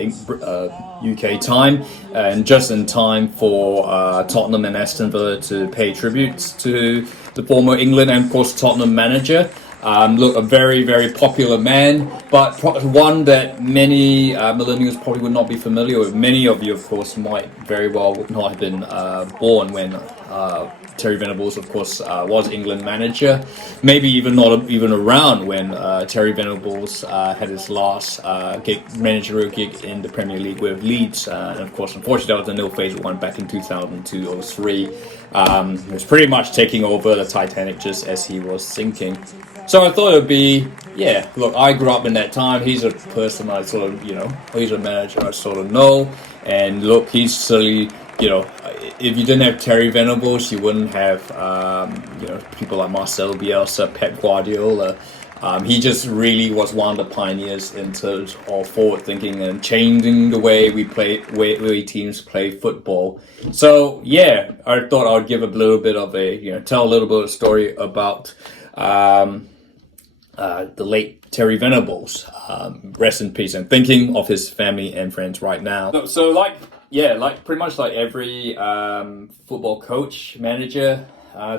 UK time, and just in time for Tottenham and Aston Villa to pay tributes to the former England and, of course, Tottenham manager. Look, a very, very popular man, but one that many millennials probably would not be familiar with. Many of you, of course, might very well not have been born when Terry Venables, of course, was England manager. Maybe even not even around when Terry Venables had his last managerial gig in the Premier League with Leeds. And of course, unfortunately, that was a nil-phase one back in 2002-03. He was pretty much taking over the Titanic just as he was sinking. So I thought it would be, look, I grew up in that time. He's a person I sort of, he's a manager I sort of know. And look, he's certainly, if you didn't have Terry Venables, you wouldn't have, people like Marcelo Bielsa, Pep Guardiola. He just really was one of the pioneers in terms of forward thinking and changing the way we play, way teams play football. So I thought I would give a little bit of tell a little bit of a story about the late Terry Venables. Rest in peace, and thinking of his family and friends right now. So pretty much like every football coach, manager,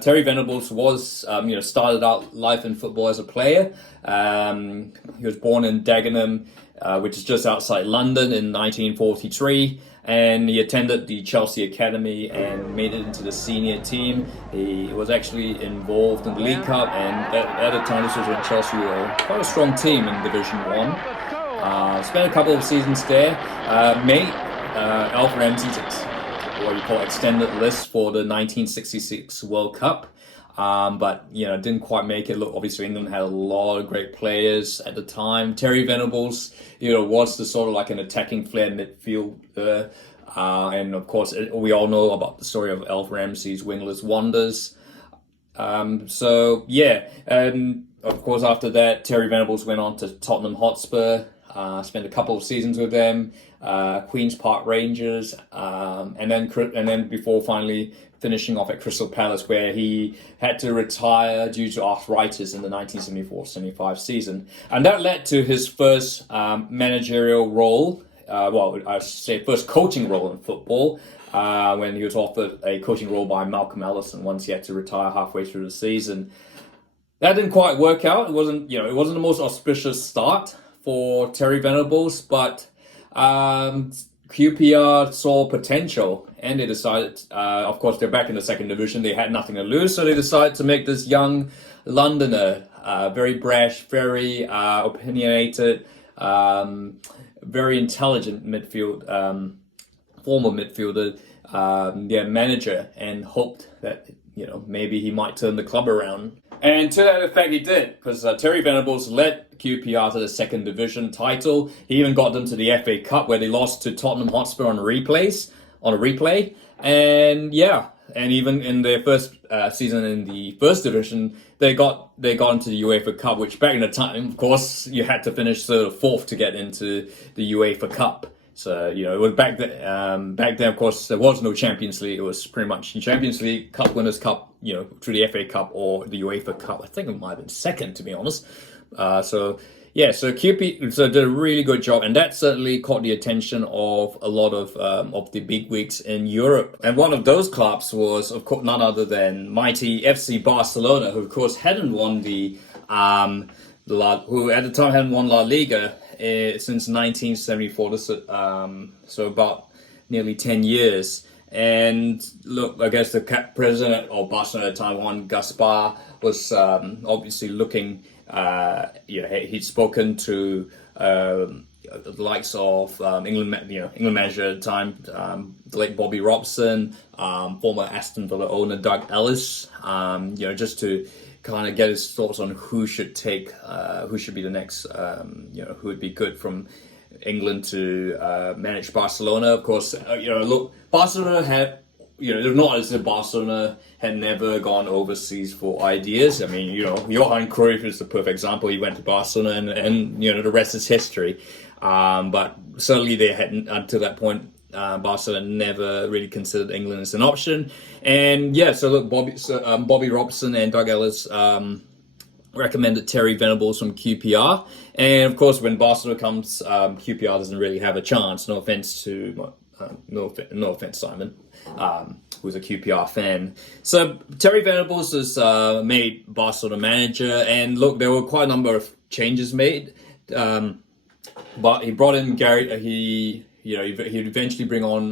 Terry Venables was, started out life in football as a player. He was born in Dagenham, which is just outside London, in 1943. And he attended the Chelsea Academy and made it into the senior team. He was actually involved in the League Cup, and at the time this was when Chelsea were quite a strong team in Division 1. Spent a couple of seasons there. Made Alf Ramsey's what you call extended list for the 1966 World Cup. But didn't quite make it. Look, obviously England had a lot of great players at the time. Terry Venables, was the sort of like an attacking flair midfielder, and of course we all know about the story of Alf Ramsey's wingless wonders. And of course after that, Terry Venables went on to Tottenham Hotspur. Spent a couple of seasons with them, Queen's Park Rangers, and then before finally finishing off at Crystal Palace, where he had to retire due to arthritis in the 1974-75 season. And that led to his first managerial role, I should say first coaching role in football, when he was offered a coaching role by Malcolm Ellison once he had to retire halfway through the season. That didn't quite work out. It wasn't the most auspicious start for Terry Venables, but QPR saw potential, and they decided, of course, they're back in the second division. They had nothing to lose, so they decided to make this young Londoner, very brash, very opinionated, very intelligent former midfielder, manager, and hoped that maybe he might turn the club around. And to that effect, he did, because Terry Venables led QPR to the second division title. He even got them to the FA Cup, where they lost to Tottenham Hotspur on a replay. And even in their first season in the first division, they got into the UEFA Cup, which back in the time, of course, you had to finish sort of fourth to get into the UEFA Cup. So, it was back then, of course, there was no Champions League. It was pretty much Champions League, Cup Winners' Cup, through the FA Cup or the UEFA Cup. I think it might have been second, to be honest. So QP did a really good job, and that certainly caught the attention of a lot of the bigwigs in Europe. And one of those clubs was, of course, none other than mighty FC Barcelona, who, of course, hadn't won who at the time hadn't won La Liga since 1974, so about nearly 10 yeed. And look, I guess the president of Barcelona at the time, Juan Gaspar, was obviously looking, he'd spoken to the likes of England manager at the time, the late Bobby Robson, former Aston Villa owner Doug Ellis, just to kind of get his thoughts on who should be the next, who would be good from England to manage Barcelona. Of course, look, Barcelona had, not as if Barcelona had never gone overseas for ideas. I mean, Johan Cruyff is the perfect example. He went to Barcelona and the rest is history. But certainly they hadn't, until that point, Barcelona never really considered England as an option. And so look, Bobby Robson and Doug Ellis recommended Terry Venables from QPR. And of course, when Barcelona comes, QPR doesn't really have a chance. No offense to no offense, Simon, who's a QPR fan. So Terry Venables has made Barcelona manager, and look, there were quite a number of changes made. But he brought in Gary. He'd eventually bring on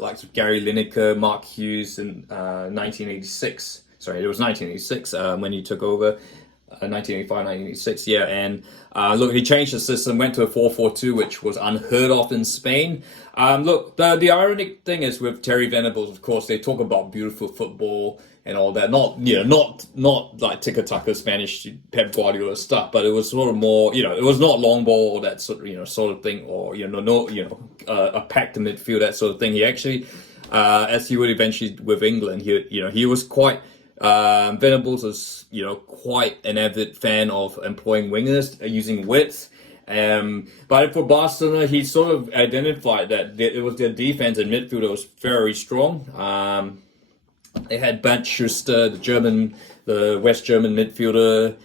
like Gary Lineker, Mark Hughes in 1986. Sorry, it was 1986 when he took over. 1985, 1986, yeah, and look, he changed the system, went to a 4-4-2, which was unheard of in Spain. Look, the ironic thing is with Terry Venables, of course, they talk about beautiful football and all that, not like tiki-taka Spanish Pep Guardiola stuff, but it was sort of more, it was not long ball or that sort of thing, or a packed midfield, that sort of thing. He actually, as he would eventually with England, he was quite. Venables is, quite an avid fan of employing wingers, using width. But for Barcelona, he sort of identified that it was their defense and midfield that was very strong. They had Bernd Schuster, the West German midfielder,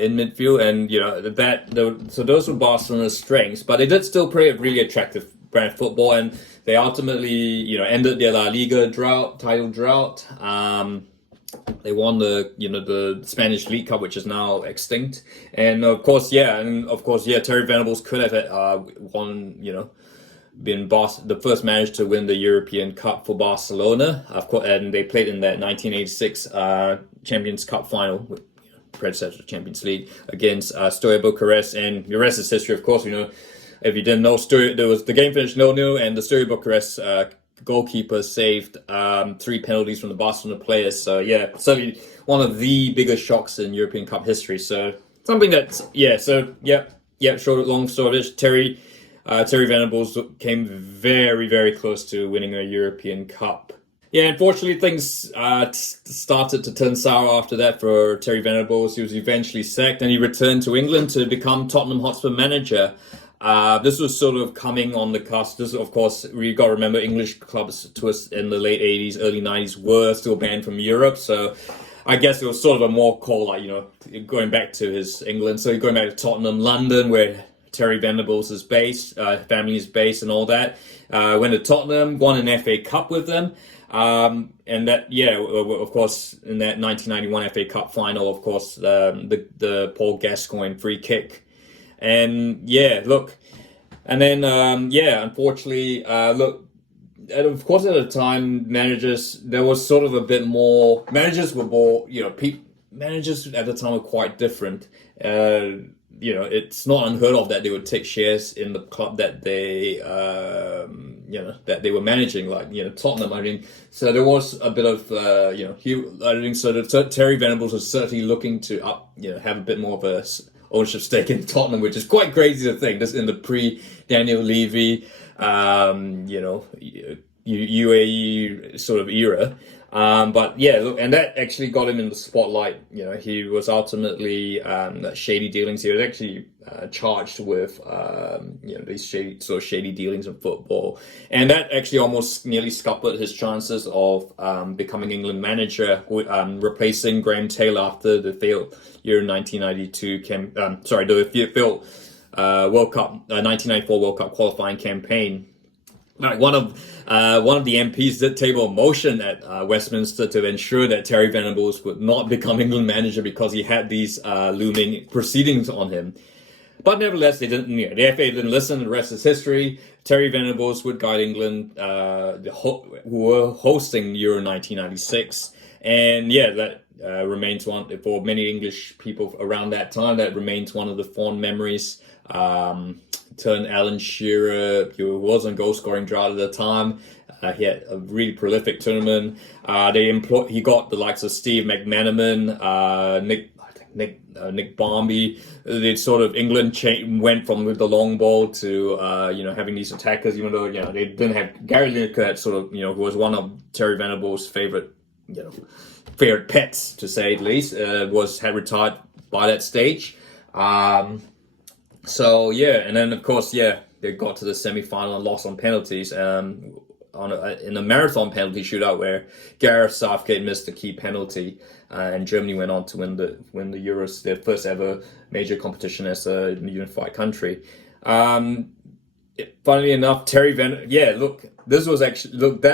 in midfield, and so those were Barcelona's strengths. But they did still play a really attractive brand of football, and they ultimately, ended their La Liga title drought. They won the Spanish League Cup, which is now extinct, and of course, Terry Venables could have been the first manager to win the European Cup for Barcelona, of course, and they played in that 1986 Champions Cup final, with predecessor to Champions League, against Steaua Bucharest, and the rest is history. Of course, if you didn't know, the game finished 0-0, and the Steaua Bucharest goalkeeper saved 3 penalties from the Barcelona players. So yeah, certainly one of the biggest shocks in European Cup history. So something that's long story. Terry Venables came very, very close to winning a European Cup. Yeah, unfortunately things started to turn sour after that for Terry Venables. He was eventually sacked, and he returned to England to become Tottenham Hotspur manager. This was sort of coming on the cusp. This, of course, we got to remember English clubs to us in the late 80s, early 90s were still banned from Europe. So I guess it was sort of a more call, going back to his England. So going back to Tottenham, London, where Terry Venables is based, family is based and all that. Went to Tottenham, won an FA Cup with them. And that, of course, in that 1991 FA Cup final, of course, the Paul Gascoigne free kick. And unfortunately, and of course at the time, there was sort of a bit more, managers were more, managers at the time were quite different. It's not unheard of that they would take shares in the club that they, that they were managing, Tottenham. I mean, so there was a bit of, Terry Venables was certainly looking to have a bit more of a ownership stake in Tottenham, which is quite crazy to think. This in the pre-Daniel Levy, UAE sort of era. But yeah, look, and that actually got him in the spotlight. He was ultimately shady dealings. He was actually charged with these shady dealings in football, and that actually almost nearly scuppered his chances of becoming England manager, replacing Graham Taylor after the failed year 1992 the failed World Cup 1994 World Cup qualifying campaign. One of the MPs did table a motion at Westminster to ensure that Terry Venables would not become England manager because he had these looming proceedings on him. But nevertheless, they didn't. The FA didn't listen. The rest is history. Terry Venables would guide England, who were hosting Euro 1996, and that remains one for many English people around that time. That remains one of the fond memories. Turned Alan Shearer, who was on goal scoring drought at the time. He had a really prolific tournament. He got the likes of Steve McManaman, Nick Barmby. They sort of England went from the long ball to having these attackers, even though they didn't have Gary Lineker, had sort of who was one of Terry Venables' favorite pets, to say the least, had retired by that stage. And then of course they got to the semi-final and lost on penalties. in a marathon penalty shootout where Gareth Southgate missed a key penalty, and Germany went on to win the Euros, their first ever major competition as a unified country. Funnily enough, that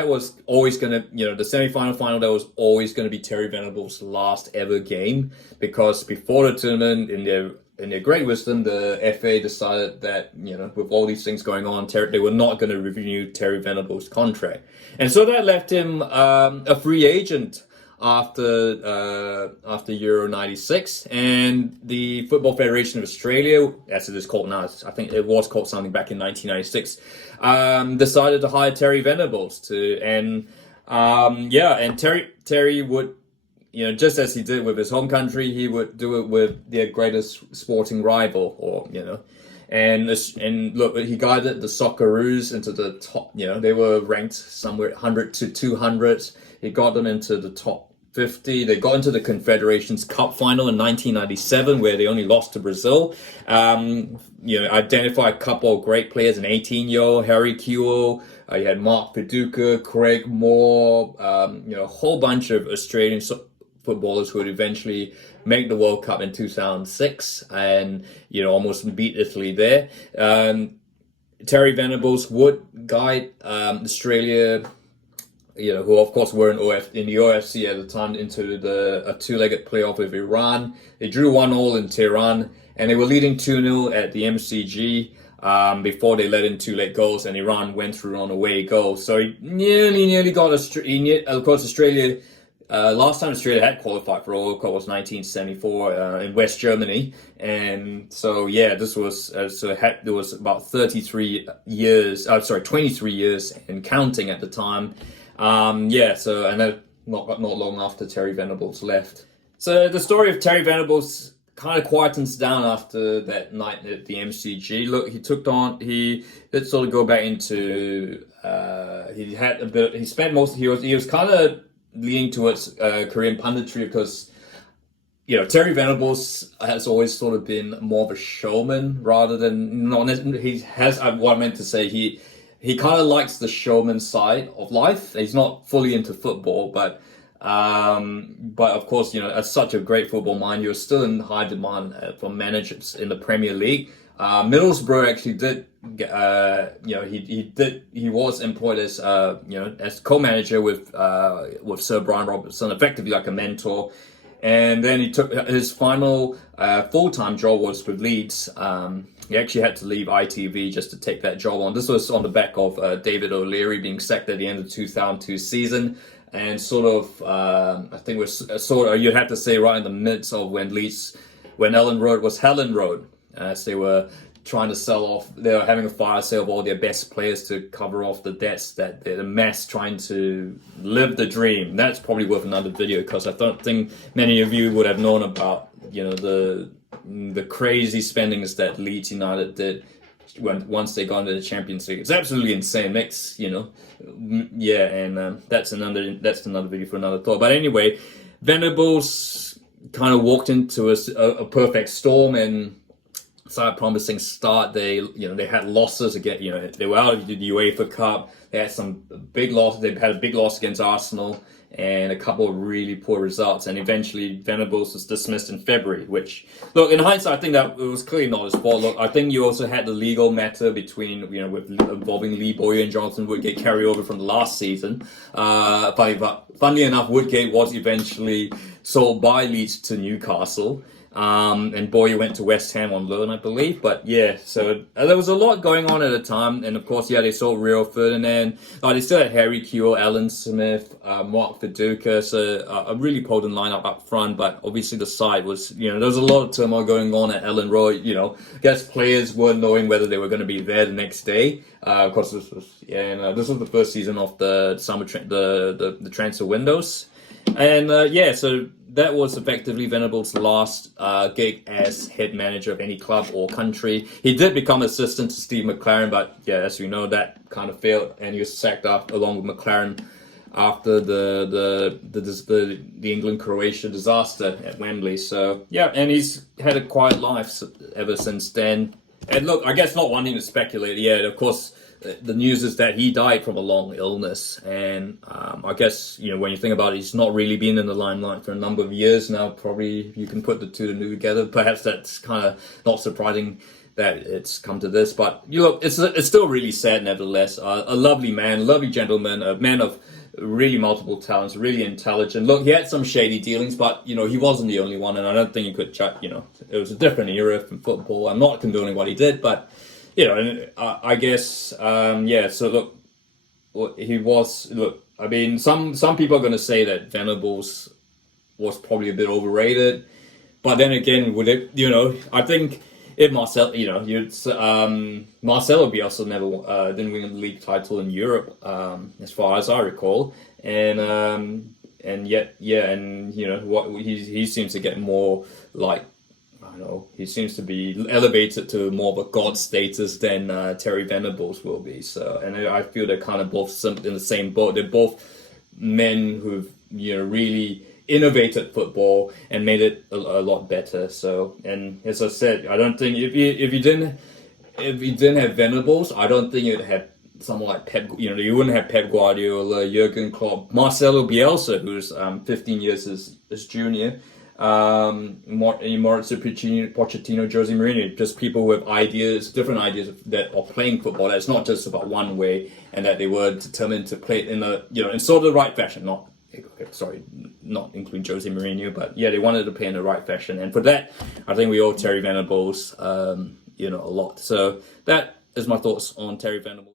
was always gonna, the semi-final final, that was always gonna be Terry Venables' last ever game, because before the tournament, in their great wisdom, the FA decided that, with all these things going on, they were not going to renew Terry Venables' contract. And so that left him a free agent after Euro 96. And the Football Federation of Australia, as it is called now, I think it was called something back in 1996, decided to hire Terry Venables and Terry would, just as he did with his home country, he would do it with their greatest sporting rival, and look, he guided the Socceroos into the top. They were ranked somewhere 100 to 200. He got them into the top 50. They got into the Confederations Cup final in 1997, where they only lost to Brazil. Identify a couple of great players: an 18-year-old Harry Kewell. You had Mark Viduka, Craig Moore, a whole bunch of Australian footballers who would eventually make the World Cup in 2006 and, almost beat Italy there. Terry Venables would guide Australia, who of course were in the OFC at the time, into a two-legged playoff with Iran. They drew 1-1 in Tehran, and they were leading 2-0 at the MCG. Before they let in two late goals, and Iran went through on away goal. So he nearly got of course, Australia. Last time Australia had qualified for a World Cup was 1974 in West Germany, and so this was there was about 23 years and counting at the time. So and then not long after Terry Venables left. So the story of Terry Venables kind of quietens down after that night at the MCG. Look, he did sort of go back into, he was kind of leaning towards Korean punditry, because, Terry Venables has always sort of been more of a showman rather than, what I meant to say, he kind of likes the showman side of life. He's not fully into football, but of course, as such a great football mind, you're still in high demand for managers in the Premier League. Middlesbrough actually did, he was employed as, as co-manager with Sir Brian Robertson, effectively like a mentor. And then he took his final full-time job was with Leeds. He actually had to leave ITV just to take that job on. This was on the back of David O'Leary being sacked at the end of 2002 season. And sort of, I think you'd have to say right in the midst of when Ellen Road was Helen Road, as they were trying to they were having a fire sale of all their best players to cover off the debts that they're amassed trying to live the dream. That's probably worth another video, because I don't think many of you would have known about, the crazy spendings that Leeds United did once they got into the Champions League. It's absolutely insane. Makes, and that's another video for another thought. But anyway, Venables kind of walked into a perfect storm and started promising start. They had losses again. They were out of the UEFA Cup. They had some big losses. They had a big loss against Arsenal and a couple of really poor results. And eventually, Venables was dismissed in February. Which, look, in hindsight, I think that it was clearly not his fault. Look, I think you also had the legal matter involving Lee Bowyer and Jonathan Woodgate carry over from the last season. Funnily enough, Woodgate was eventually sold by Leeds to Newcastle. And Bowyer went to West Ham on loan, I believe. But so there was a lot going on at the time. And of course, they sold Rio Ferdinand. They still had Harry Kewell, Alan Smith, Mark Viduka. So a really potent lineup up front. But obviously the side was, there was a lot of turmoil going on at Ellen Road. I guess players weren't knowing whether they were going to be there the next day. Of course, this was the first season of the summer the transfer windows. And so that was effectively Venables' last gig as head manager of any club or country. He did become assistant to Steve McLaren, but as we know, that kind of failed, and he was sacked along with McLaren after the England-Croatia disaster at Wembley. So and he's had a quiet life ever since then. And look, I guess not wanting to speculate, of course, the news is that he died from a long illness, and I guess when you think about it, he's not really been in the limelight for a number of years now. Probably you can put the two together. Perhaps that's kind of not surprising that it's come to this, but look, it's still really sad nevertheless. A lovely man, lovely gentleman, a man of really multiple talents, really intelligent. Look, he had some shady dealings, but he wasn't the only one, and I don't think you could judge. It was a different era from football. I'm not condoning what he did, but and I guess yeah. So look, he was. Look, I mean, some people are going to say that Venables was probably a bit overrated, but then again, would it? I think. If Marcelo Bielsa never didn't win a league title in Europe, as far as I recall, and yet, what he seems to get more like, I don't know, he seems to be elevated to more of a god status than Terry Venables will be. So, and I feel they're kind of both in the same boat. They're both men who've really innovated football and made it a lot better. So, and as I said, I don't think if you didn't have Venables, I don't think you'd have someone like Pep. You wouldn't have Pep Guardiola, Jurgen Klopp, Marcelo Bielsa, who's 15 years his junior, Maurizio Pochettino, Jose Mourinho, just people with different ideas of playing football. That's not just about one way, and that they were determined to play it in sort of the right fashion. Not including Jose Mourinho, but yeah, they wanted to play in the right fashion, and for that, I think we owe Terry Venables, a lot. So that is my thoughts on Terry Venables.